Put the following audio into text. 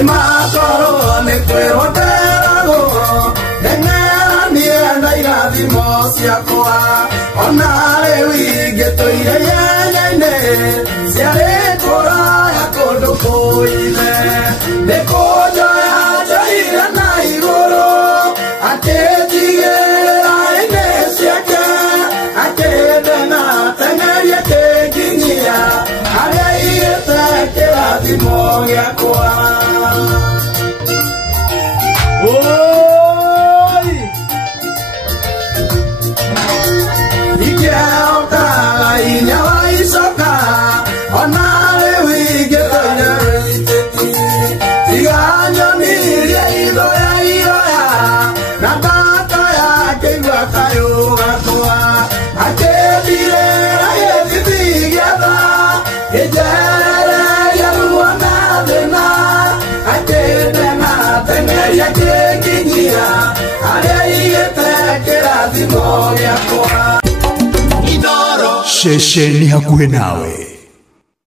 Nemakoro nekwehoterago Nengera nienda irathimo ciakwa Ona riu ingĩtũire yenyaine Ciarĩ kũraya kũndũ kũine Nĩkũnjoya njoire na igũrũ Akĩnjigĩra ine ciake Akĩndena teng'eria kĩnginyia Harĩa igĩte kĩrathimo gĩakwa Shesheni hakuhe nawe.